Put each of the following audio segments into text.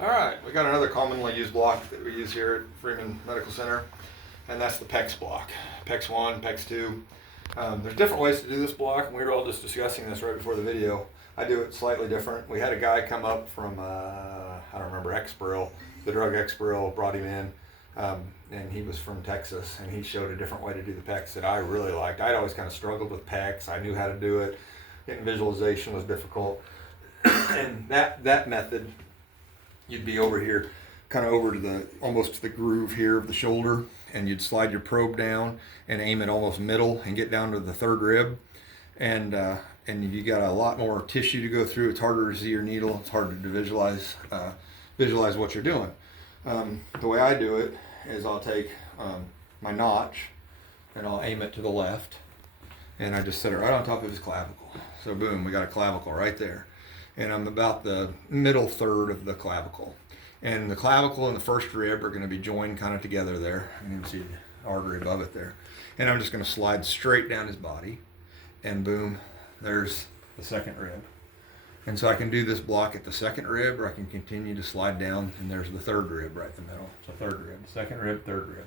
All right, we got another commonly used block that we use here at Freeman Medical Center, and that's the PECS block. PECS 1, PECS 2. There's different ways to do this block, and we were all just discussing this right before the video. I do it slightly different. We had a guy come up from, I don't remember, Exparil, the drug Exparil brought him in, and he was from Texas, and he showed a different way to do the PECS that I really liked. I'd always kind of struggled with PECS. I knew how to do it. Getting visualization was difficult. And that method, you'd be over here, kind of over to the, almost to the groove here of the shoulder, and you'd slide your probe down and aim it almost middle and get down to the third rib. And you got a lot more tissue to go through. It's harder to see your needle. It's harder to visualize what you're doing. The way I do it is I'll take my notch and I'll aim it to the left, and I just set it right on top of his clavicle. So boom, we got a clavicle right there. And I'm about the middle third of the clavicle. And the clavicle and the first rib are going to be joined kind of together there. You can see the artery above it there. And I'm just going to slide straight down his body, and boom, there's the second rib. And so I can do this block at the second rib, or I can continue to slide down, and there's the third rib right in the middle. So third rib, second rib, third rib.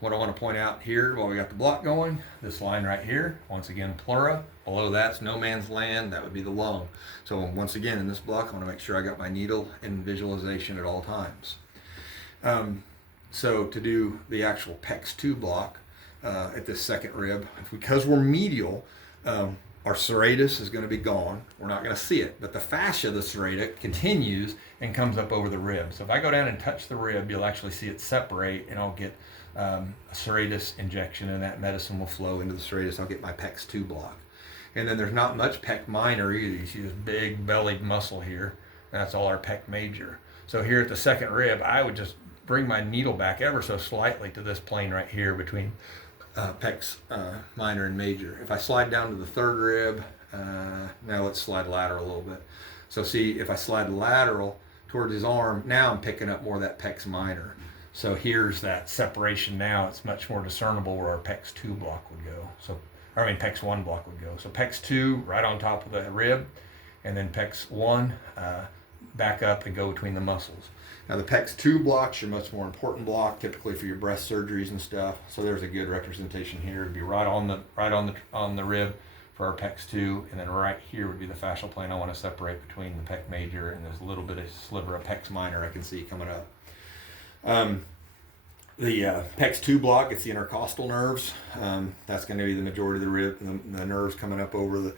What I want to point out here while we got the block going, this line right here, once again pleura, below that's no man's land, that would be the lung. So once again in this block I want to make sure I got my needle in visualization at all times. So to do the actual PECS 2 block at this second rib, because we're medial, our serratus is going to be gone. We're not going to see it, but the fascia of the serrata continues and comes up over the rib. So if I go down and touch the rib, you'll actually see it separate, and I'll get a serratus injection, and that medicine will flow into the serratus. I'll get my PECS 2 block. And then there's not much PEC minor either. You see this big bellied muscle here. That's all our PEC major. So here at the second rib, I would just bring my needle back ever so slightly to this plane right here between PECS minor and major. If I slide down to the third rib, now let's slide lateral a little bit. So see, if I slide lateral towards his arm, now I'm picking up more of that PECS minor. So here's that separation now. It's much more discernible where our PECS 2 block would go. PECS 1 block would go. So PECS 2 right on top of the rib, and then PECS 1 back up and go between the muscles. Now the PECS 2 block's your much more important block, typically for your breast surgeries and stuff. So there's a good representation here. It'd be right on the rib for our PECS 2, and then right here would be the fascial plane. I want to separate between the PEC major and there's a little bit of sliver of PECS minor I can see coming up. The PECS 2 block, it's the intercostal nerves. That's going to be the majority of the rib, the nerves coming up over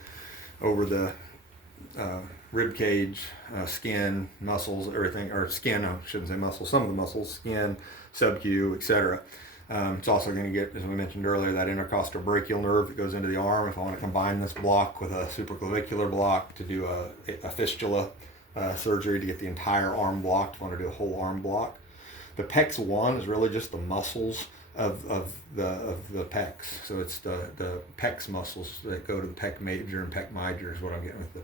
the rib cage, skin, muscles, everything, or skin, I shouldn't say muscles, some of the muscles, skin, subcu, etc. It's also going to get, as we mentioned earlier, that intercostal brachial nerve that goes into the arm. If I want to combine this block with a supraclavicular block to do a fistula surgery to get the entire arm blocked, I want to do a whole arm block. The PECS 1 is really just the muscles of the PECS. So it's the PECS muscles that go to the PEC major and PEC minor is what I'm getting with the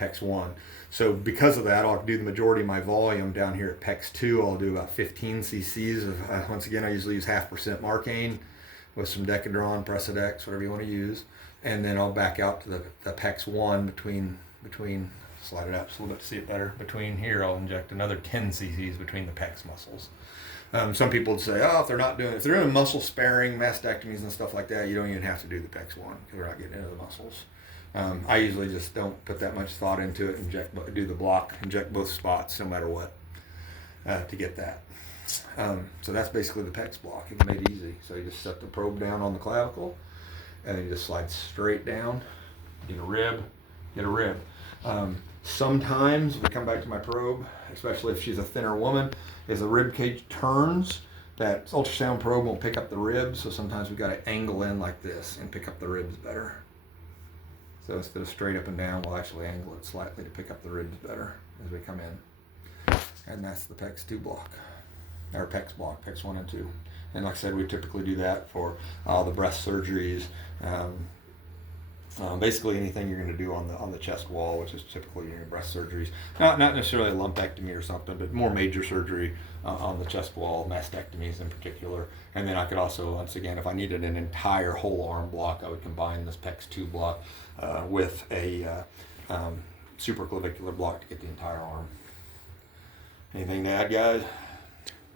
PECS 1. So because of that, I'll do the majority of my volume down here at PECS 2. I'll do about 15 cc's of, once again, I usually use 0.5% Marcaine with some Decadron, Presidex, whatever you want to use. And then I'll back out to the PECS 1 between, slide it up so a little bit to see it better. Between here, I'll inject another 10 cc's between the PECS muscles. Some people would say, if they're doing muscle sparing mastectomies and stuff like that, you don't even have to do the PECS 1 because they're not getting into the muscles. I usually just don't put that much thought into it, do the block, inject both spots no matter what to get that. So that's basically the PECS block. It's made easy. So you just set the probe down on the clavicle, and then you just slide straight down, get a rib. Sometimes, we come back to my probe, especially if she's a thinner woman, as the rib cage turns, that ultrasound probe won't pick up the ribs, so sometimes we've got to angle in like this and pick up the ribs better. So instead of straight up and down, we'll actually angle it slightly to pick up the ribs better as we come in. And that's the PECS 2 block, or PECS block, PECS 1 and 2. And like I said, we typically do that for the breast surgeries, basically anything you're going to do on the chest wall, which is typically your breast surgeries. Not necessarily a lumpectomy or something, but more major surgery on the chest wall, mastectomies in particular. And then I could also, once again, if I needed an entire whole arm block, I would combine this PECS 2 block with a supraclavicular block to get the entire arm. Anything to add, guys?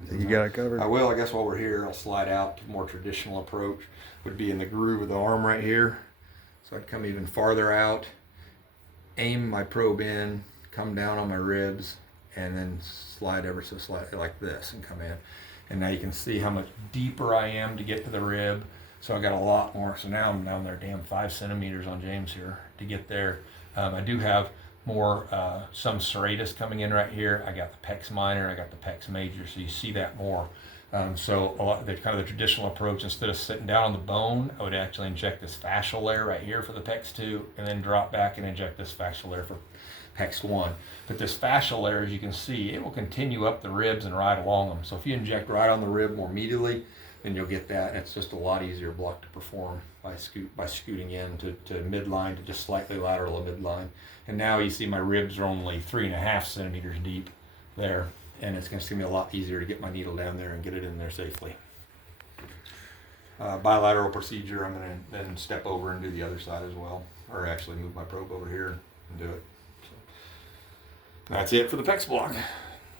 I think you got it covered. I will. I guess while we're here, I'll slide out to a more traditional approach. Would be in the groove of the arm right here. So I'd come even farther out, aim my probe in, come down on my ribs, and then slide ever so slightly like this and come in. And now you can see how much deeper I am to get to the rib. So I got a lot more. So now I'm down there, damn 5 centimeters on James here to get there. I do have more, some serratus coming in right here. I got the PECS minor, I got the PECS major, so you see that more. So a lot, the kind of the traditional approach, instead of sitting down on the bone, I would actually inject this fascial layer right here for the PECS 2, and then drop back and inject this fascial layer for PECS 1. But this fascial layer, as you can see, it will continue up the ribs and right along them. So if you inject right on the rib more medially, then you'll get that. And it's just a lot easier block to perform by scooting in to midline to just slightly lateral of midline. And now you see my ribs are only 3.5 centimeters deep there, and it's going to be a lot easier to get my needle down there and get it in there safely. Bilateral procedure, I'm going to then step over and do the other side as well, or actually move my probe over here and do it. So that's it for the PECS block.